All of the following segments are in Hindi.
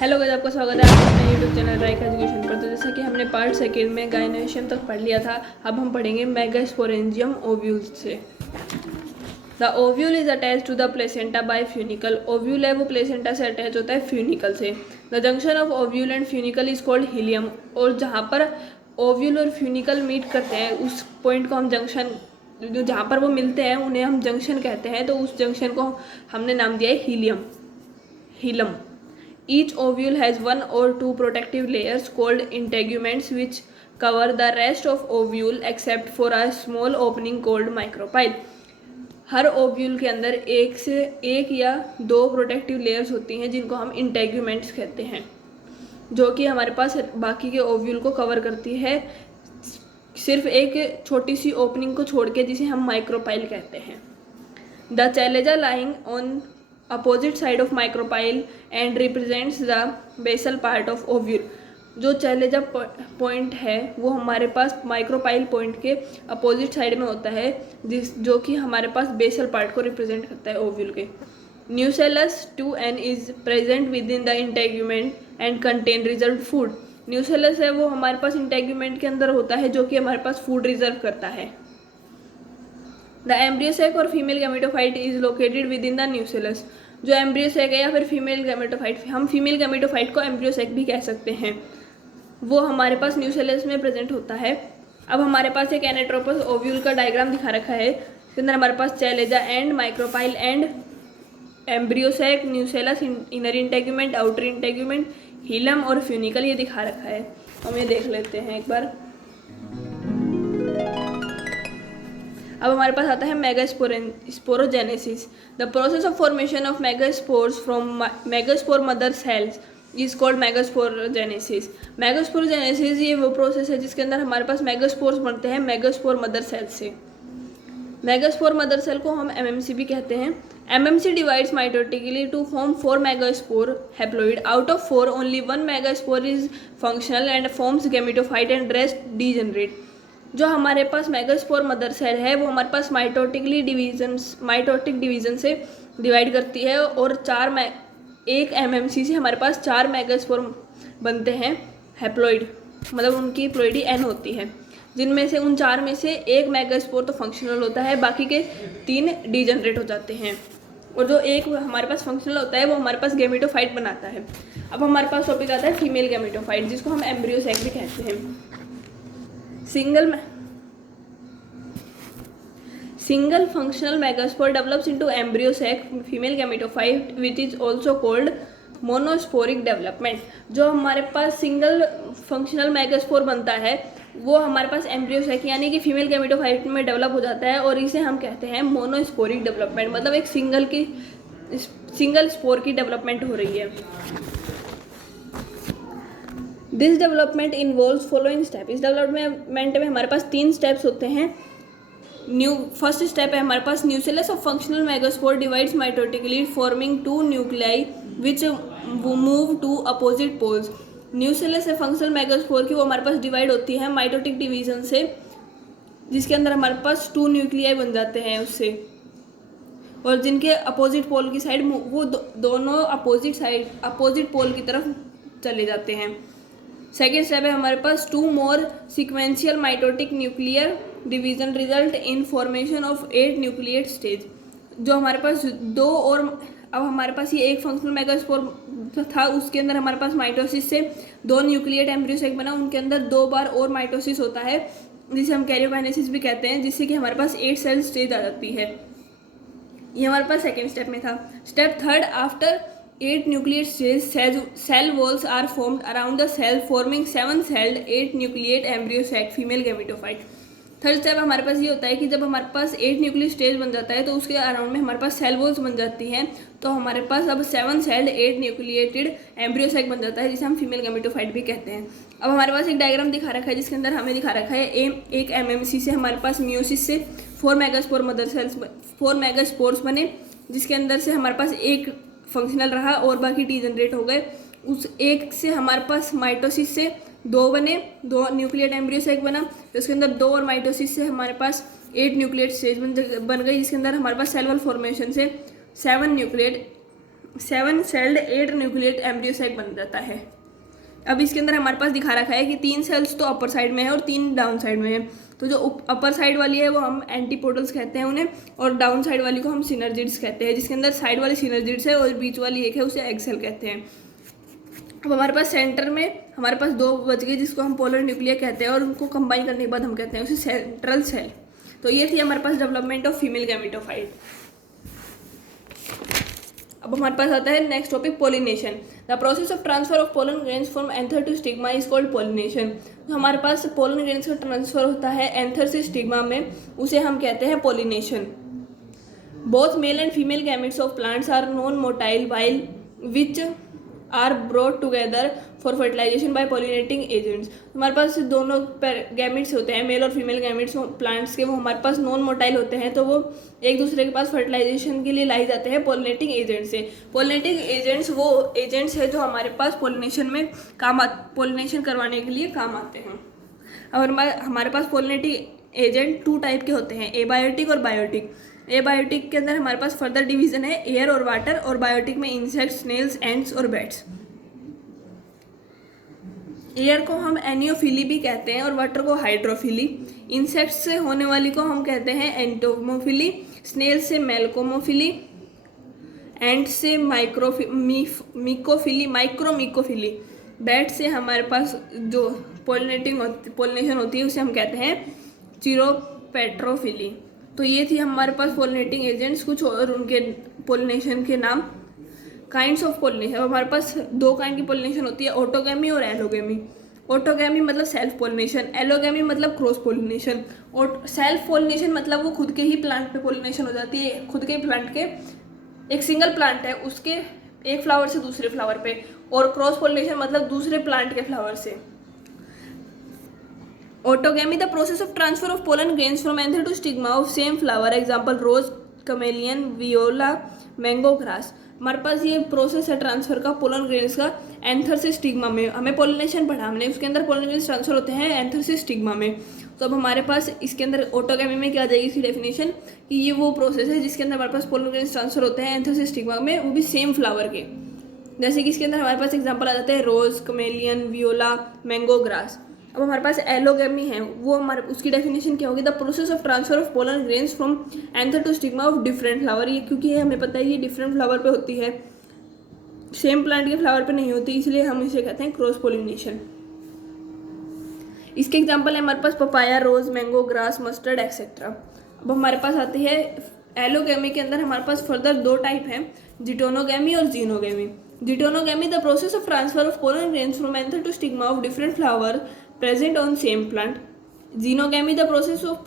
हेलो गाइस, आपका स्वागत है आपके अपने यूट्यूब चैनल राइक एजुकेशन पर। तो जैसा कि हमने पार्ट सेकेंड में गायनेशियम तक पढ़ लिया था, अब हम पढ़ेंगे मेगास्पोरेंजियम ओव्यूल्स से। The ovule is attach to the placenta by funicle. Ovule है वो प्लेसेंटा से अटैच होता है फ्यूनिकल से। The junction of ovule and funicle is called hilum. और जहाँ पर ओव्यूल और फ्यूनिकल मीट करते हैं उस पॉइंट को हम जंक्शन, जो जहाँ पर वो मिलते हैं उन्हें हम जंक्शन कहते हैं। तो उस जंक्शन को हमने नाम दिया है helium, हीलम। Each ovule has one or two protective layers called integuments which cover the rest of ovule except for a small opening called micropyle. Her ovule के अंदर एक से एक या दो प्रोटेक्टिव लेयर्स होती हैं जिनको हम इंटेग्यूमेंट्स कहते हैं, जो कि हमारे पास बाकी के ओव्यूल को कवर करती है, सिर्फ एक छोटी सी ओपनिंग को छोड़ के, जिसे हम माइक्रोपाइल कहते हैं। The chalaza lying on opposite side of micropyle and represents the basal part of ovule. जो चैलेजा पॉइंट है वो हमारे पास माइक्रोपाइल पॉइंट के अपोजिट साइड में होता है, जो कि हमारे पास बेसल पार्ट को रिप्रेजेंट करता है ओव्यूल के। Nucellus 2n is present within the integument and contain reserve food. Nucellus है वो हमारे पास इंटेग्यूमेंट के अंदर होता है, जो कि हमारे पास फूड रिजर्व करता है। द एम्ब्रियो सैक और female gametophyte is located with in the nucellus. जो एम्ब्रियो सैक है या फिर फीमेल गैमेटोफाइट, हम फीमेल गैमेटोफाइट को एम्ब्रियो सैक भी कह सकते हैं, वो हमारे पास न्यूसेलस में प्रेजेंट होता है। अब हमारे पास एक एनेट्रोपस ओव्यूल का डायग्राम दिखा रखा है। इसके अंदर हमारे पास chalaza and micropyle and embryo sac, nucellus, inner integument, outer integument, hilum और फ्यूनिकल ये दिखा रखा है। हम ये देख लेते हैं एक बार। अब हमारे पास आता है megasporogenesis. The process of formation of megaspores from megaspore mother cells is called megasporogenesis. Megasporogenesis ये वो प्रोसेस है जिसके अंदर हमारे पास मेगास्पोर्स बनते हैं मेगास्पोर मदर सेल से। मेगास्पोर मदर सेल को हम एमएमसी भी कहते हैं। MMC divides mitotically to form 4 megaspore haploid. Out of 4 only 1 megaspore is functional and forms gametophyte and rest degenerate. जो हमारे पास मेगास्पोर मदर सेल है वो हमारे पास माइटोटिक डिवीजन से डिवाइड करती है, और एक एमएमसी से हमारे पास 4 मेगास्पोर बनते हैं हैप्लोइड, मतलब उनकी प्लोइडी एन होती है, जिनमें से उन 4 में से एक मेगास्पोर तो फंक्शनल होता है, बाकी के 3 डीजनरेट हो जाते हैं। और जो एक हमारे पास फंक्शनल होता है वो हमारे पास गैमेटोफाइट बनाता है। अब हमारे पास टॉपिक आता है फीमेल गैमेटोफाइट, जिसको हम एम्ब्रियो सैक भी कहते हैं। Single functional megaspore develops into embryo sac female gametophyte, which is also called monosporic development. जो हमारे पास सिंगल फंक्शनल मेगास्पोर बनता है वो हमारे पास एम्ब्रियो सैक यानी कि फीमेल गैमेटोफाइट में डेवलप हो जाता है, और इसे हम कहते हैं मोनोस्पोरिक डेवलपमेंट, मतलब एक सिंगल स्पोर की डेवलपमेंट हो रही है। This development involves following step. इस डेवलपमेंट में हमारे पास 3 स्टेप्स होते हैं। फर्स्ट स्टेप है हमारे पास nucellus of functional megaspore divides mitotically forming 2 nuclei which move to opposite poles. Nucellus है फंक्शनल मेगास्पोर की, वो हमारे पास डिवाइड होती है माइटोटिक डिवीजन से, जिसके अंदर हमारे पास 2 न्यूक्लियाई बन जाते हैं उससे, और जिनके अपोजिट पोल की साइड वो दोनों अपोजिट पोल की तरफ चले जाते हैं। सेकेंड स्टेप है हमारे पास 2 more sequential mitotic nuclear division result in formation of 8 nucleate stage. जो हमारे पास 2 और, अब हमारे पास ये एक फंक्शनल मेगास्पोर था, उसके अंदर हमारे पास माइटोसिस से 2 न्यूक्लिएट एम्ब्रियो सैक बना, उनके अंदर 2 बार और माइटोसिस होता है, जिसे हम कैरियोकाइनेसिस भी कहते हैं, जिससे कि हमारे पास 8 सेल स्टेज आ जाती है। ये हमारे पास सेकेंड स्टेप में था। Step third, after 8 nucleate stages, cell walls are formed around the cell forming 7-celled 8 nucleate embryo sac female gametophyte। Third step हमारे पास ये होता है कि जब हमारे पास 8 न्यूक्लियर स्टेज बन जाता है तो उसके अराउंड में हमारे पास सेल वॉल्स बन जाती हैं, तो हमारे पास अब 7-celled 8 न्यूक्लिएटेड एम्ब्रियो सैक बन जाता है, जिसे हम फीमेल गैमेटोफाइट भी कहते हैं। अब हमारे पास एक डायग्राम दिखा रखा है जिसके अंदर हमें दिखा रखा है एक एमएमसी से हमारे पास मियोसिस से 4 मेगास्पोर्स बने, जिसके अंदर से हमारे पास एक फंक्शनल रहा और बाकी डीजनरेट हो गए। उस एक से हमारे पास माइटोसिस से 2 बने, 2 न्यूक्लिएट एम्ब्रियो सैक बना, तो उसके अंदर 2 और माइटोसिस से हमारे पास 8 न्यूक्लिएट स्टेज बन गई, जिसके अंदर हमारे पास सेल वॉल फॉर्मेशन से 7 nucleate 7 celled 8 nucleate embryo sac बन जाता है। अब इसके अंदर हमारे पास दिखा रखा है कि 3 सेल्स तो अपर साइड में है और 3 डाउन साइड में है। तो जो अपर साइड वाली है वो हम एंटीपोडल्स कहते हैं उन्हें, और डाउन साइड वाली को हम सिनर्जिड्स कहते हैं, जिसके अंदर साइड वाली सिनर्जिड्स है और बीच वाली एक है उसे एग सेल कहते हैं। अब हमारे पास सेंटर में हमारे पास 2 बच गए जिसको हम पोलर न्यूक्लिया कहते हैं, और उनको कंबाइन करने के बाद हम कहते हैं उसे सेंट्रल सेल। तो ये थी हमारे पास डेवलपमेंट ऑफ फीमेल गैमेटोफाइट। अब हमारे पास आता है next topic, pollination. The process of transfer of pollen grains from anther to stigma is called pollination. तो हमारे पास पोलन ग्रेन्स का ट्रांसफर होता है एंथर से स्टिग्मा में, उसे हम कहते हैं pollination. Both male and female gametes of plants are non motile while which are brought together for fertilization by pollinating agents. हमारे पास दोनों गैमेट्स होते हैं, मेल और फीमेल गैमेट्स प्लांट्स के, वो हमारे पास नॉन मोटाइल होते हैं, तो वो एक दूसरे के पास फर्टिलाइजेशन के लिए लाई जाते हैं पॉलिनेटिंग एजेंट से। पॉलिनेटिंग एजेंट्स वो एजेंट्स है जो हमारे पास पॉलिनेशन में पॉलिनेशन करवाने के लिए काम आते हैं। और हमारे पास पॉलिनेटिंग एजेंट 2 टाइप के होते हैं, एबायोटिक और बायोटिक। एबायोटिक के अंदर हमारे पास फर्दर डिवीजन है एयर और वाटर, और बायोटिक में इंसेक्ट्स, स्नेल्स, एंट्स और बैट्स। एयर को हम एनियोफिली भी कहते हैं और वाटर को हाइड्रोफिली। इंसेक्ट्स से होने वाली को हम कहते हैं एंटोमोफिली, स्नेल से मेलकोमोफिली, एंट से माइक्रोमिकोफिली। बैट से हमारे पास जो पोलिनेशन होती है उसे हम कहते हैं चिरोपेट्रोफिली। तो ये थी हमारे पास पोलिनेटिंग एजेंट्स कुछ और उनके पोलिनेशन के नाम। काइंड्स ऑफ पोलिनेशन, अब हमारे पास 2 काइंड की पोलिनेशन होती है, ऑटोगैमी और एलोगैमी। ऑटोगैमी मतलब सेल्फ पोलिनेशन, एलोगैमी मतलब क्रॉस पोलिनेशन। और सेल्फ पोलिनेशन मतलब वो खुद के ही प्लांट पे पोलिनेशन हो जाती है, खुद के प्लांट के, एक सिंगल प्लांट है उसके एक फ्लावर से दूसरे फ्लावर पे, और क्रॉस पोलिनेशन मतलब दूसरे प्लांट के फ्लावर से। Autogamy, the process of transfer of pollen grains from anther to stigma of same flower, example rose, camellian, viola, mango grass। हमारे पास ये प्रोसेस है ट्रांसफर का पोलन ग्रेन्स का एंथर से स्टिग्मा में। हमें पोलिनेशन पढ़ा हमने, उसके अंदर पोलन ग्रेन्स ट्रांसफर होते हैं एंथर से स्टिग्मा में। तो अब हमारे पास इसके अंदर ऑटोगैमी में क्या आ जाएगी इसकी डेफिनेशन कि ये वो प्रोसेस है जिसके अंदर हमारे पास पोलन ग्रेन्स ट्रांसफर होते हैं एंथर से स्टिग्मा में, वो भी सेम फ्लावर के। जैसे कि इसके अंदर हमारे पास एग्जाम्पल आ जाते हैं रोज, कमेलियन, वियोला, मैंगो ग्रास। अब हमारे पास एलोगैमी है, वो हमारे उसकी डेफिनेशन क्या होगी, the process of transfer of pollen grains from anther to stigma of different flower. ये क्योंकि ये हमें पता है ये डिफरेंट फ्लावर पे होती है, सेम प्लांट के फ्लावर पे नहीं होती, इसलिए हम इसे कहते हैं क्रॉस पोलिनेशन। इसके एग्जाम्पल है हमारे पास पपाया, रोज, मैंगो ग्रास, मस्टर्ड एक्सेट्रा। अब हमारे पास आती है एलोगैमी के अंदर हमारे पास फर्दर 2 टाइप हैं, जिटोनोगैमी और xenogamy. Geitonogamy, the process of transfer of pollen grains from anther to stigma of different flower present on same plant। Xenogamy, the process of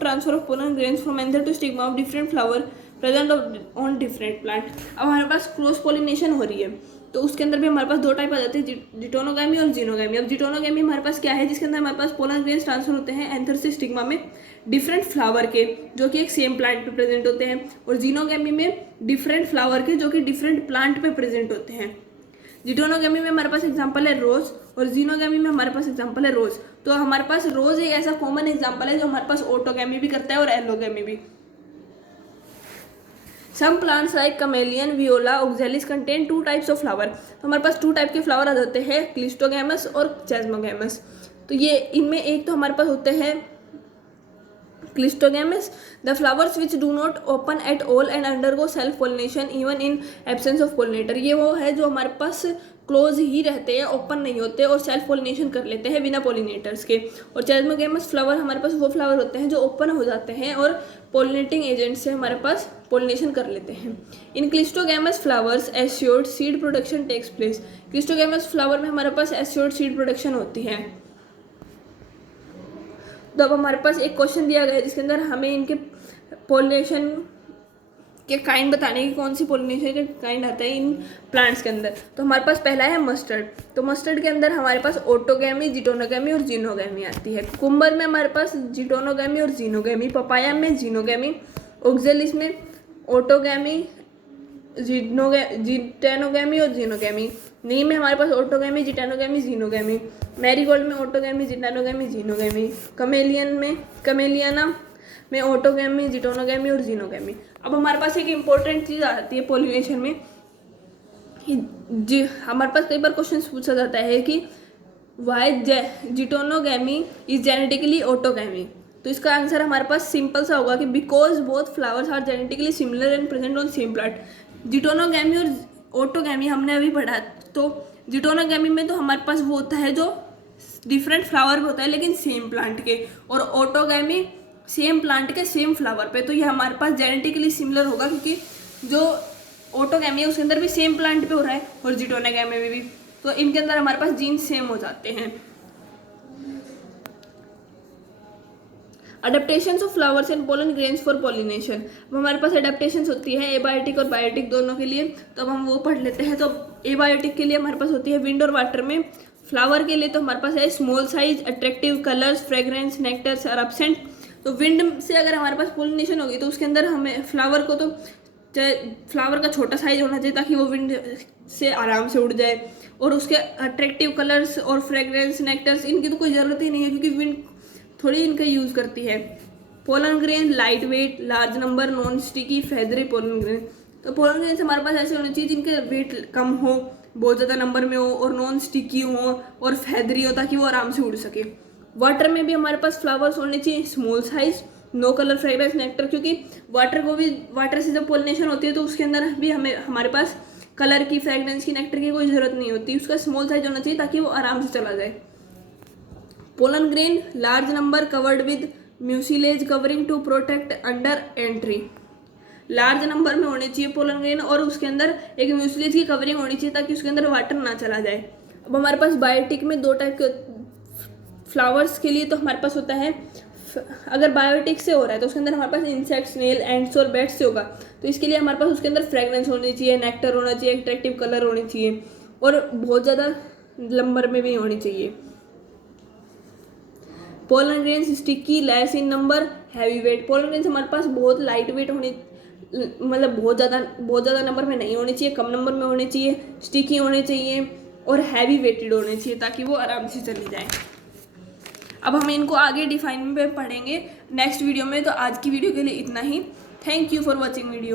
transfer of pollen grains from anther to stigma of different flower present on different plant। अब हमारे पास क्रॉस पोलिनेशन हो रही है तो उसके अंदर भी हमारे पास 2 टाइप आ जाते हैं, जिटोनोगैमी और जीनोगैमी। अब जिटोनोगैमी हमारे पास क्या है, जिसके अंदर हमारे पास पोलन ग्रेन्स ट्रांसफर होते हैं एंथर से स्टिग्मा में डिफरेंट फ्लावर के जो कि एक सेम प्लांट पे प्रेजेंट होते हैं, और जीनोगैमी में डिफरेंट फ्लावर के जो कि डिफरेंट प्लांट पे प्रेजेंट होते हैं। जिटोनोगैमी में हमारे पास एग्जांपल है रोज, और जीनोगैमी में हमारे पास एग्जांपल है रोज। तो हमारे पास रोज एक ऐसा कॉमन एग्जांपल है जो हमारे पास ऑटोगैमी भी करता है और एलोगैमी भी। Some plants like Commelina, Viola, Oxalis contain 2 types of flower. तो हमारे पास 2 टाइप के फ्लावर आ जाते हैं, क्लिस्टोगैमस और चेस्मोगैमस। तो ये इनमें एक तो हमारे पास होते हैं Clistogamous, the flowers which do not open at all and undergo self pollination even in absence of pollinator। ये वो है जो हमारे पास क्लोज ही रहते हैं, ओपन नहीं होते और सेल्फ पोलिनेशन कर लेते हैं बिना पोलिनेटर्स के। और चेस्मोगैमस फ्लावर हमारे पास वो फ्लावर होते हैं जो ओपन हो जाते हैं और पोलिनेटिंग एजेंट से हमारे पास पोलिनेशन कर लेते हैं। In cleistogamous flowers assured seed production takes place. Cleistogamous flower में हमारे पास एस्योर्ड सीड प्रोडक्शन होती है। तो अब हमारे पास एक क्वेश्चन दिया गया है जिसके अंदर हमें इनके पोलिनेशन के काइंड बताने की, कौन सी पोलिनेशन के काइंड आता है इन प्लांट्स के अंदर। तो हमारे पास पहला है मस्टर्ड। तो मस्टर्ड के अंदर हमारे पास ऑटोगैमी, जिटोनोगैमी और जीनोगैमी आती है। कुम्बर में हमारे पास जिटोनोगैमी और जीनोगैमी, पपाया में जीनोगैमी, ऑक्जेलिस में ऑटोगैमी, जिटेनोगैमी और जीनोगैमी, नीम में हमारे पास ऑटोगैमी, जिटेनोगैमी, जीनोगैमी, मैरीगोल्ड में ऑटोगैमी, जिटेनोगैमी, जीनोगैमी, कमेलियन में कमेलियाना में ऑटोगैमी, जिटोनोगैमी और जीनोगैमी। अब हमारे पास एक इम्पोर्टेंट चीज़ आती है पॉलिनेशन में, जी हमारे पास कई बार क्वेश्चन पूछा जाता है कि why geitonogamy is genetically autogamy. तो इसका आंसर हमारे पास सिंपल सा होगा कि because both flowers are genetically similar and present on same plant. Geitonogamy और ऑटोगैमी हमने अभी पढ़ा, तो जिटोनोगैमी में तो हमारे पास वो होता है जो डिफरेंट फ्लावर पे होता है लेकिन सेम प्लांट के, और ऑटोगैमी सेम प्लांट के सेम फ्लावर पे। तो ये हमारे पास जेनेटिकली सिमिलर होगा क्योंकि जो ऑटोगैमी है उसके अंदर भी सेम प्लांट पे हो रहा है और जिटोनोगैमी में भी, तो इनके अंदर हमारे पास जीन सेम हो जाते हैं। Adaptations of flowers and pollen grains for pollination. अब हमारे पास अडेप्टेशंस होती है एबायोटिक और बायोटिक दोनों के लिए, तो अब हम वो पढ़ लेते हैं। तो एबायोटिक के लिए हमारे पास होती है विंड और वाटर में। फ्लावर के लिए तो हमारे पास है small size, attractive colours, fragrance, nectars are absent. तो विंड से अगर हमारे पास पोलिनेशन होगी तो उसके अंदर हमें फ्लावर को तो फ्लावर का छोटा साइज होना चाहिए ताकि वो विंड से आराम से उड़ जाए, और उसके अट्रैक्टिव कलर्स और फ्रेग्रेंस, नेक्टर्स इनकी तो कोई ज़रूरत ही नहीं है क्योंकि विंड थोड़ी इनका यूज़ करती है। Pollen grain light weight, large number, non sticky, feathery pollen grain. तो पोलन ग्रेन हमारे पास ऐसे होने चाहिए जिनके वेट कम हो, बहुत ज़्यादा नंबर में हो, और नॉन स्टिकी हो और फेदरी हो ताकि वो आराम से उड़ सके। वाटर में भी हमारे पास फ्लावर्स होने चाहिए small size, no colour, fragrance, nectar, क्योंकि वाटर से जब पोलिनेशन होती है तो उसके अंदर भी हमारे पास कलर की, फ्रेग्रेंस की, नेक्टर की कोई ज़रूरत नहीं होती। उसका स्मॉल साइज होना चाहिए ताकि वो आराम से चला जाए। Pollen grain large number, covered with mucilage covering to protect under entry. Large number में होने चाहिए पोलन ग्रेन और उसके अंदर एक म्यूसिलेज की कवरिंग होनी चाहिए ताकि उसके अंदर वाटर ना चला जाए। अब हमारे पास बायोटिक में दो टाइप के फ्लावर्स के लिए तो हमारे पास होता है, अगर बायोटिक से हो रहा है तो उसके अंदर हमारे पास इंसेक्ट्स, स्नेल, एंड्स और बैट्स से होगा, तो इसके लिए हमारे पास उसके अंदर फ्रेग्रेंस होनी चाहिए, नेक्टर होना चाहिए, अट्रैक्टिव कलर होनी चाहिए और बहुत ज़्यादा नंबर में भी होनी चाहिए। Pollen grains sticky, less in number, heavy weight. Pollen grains हमारे पास बहुत लाइट वेट होने, मतलब बहुत ज़्यादा नंबर में नहीं होनी चाहिए, कम नंबर में होने चाहिए, स्टिकी होने चाहिए और हैवी वेटेड होने चाहिए ताकि वो आराम से चली जाए। अब हम इनको आगे डिफाइन में पढ़ेंगे नेक्स्ट वीडियो में। तो आज की वीडियो के लिए इतना ही। Thank you for watching video.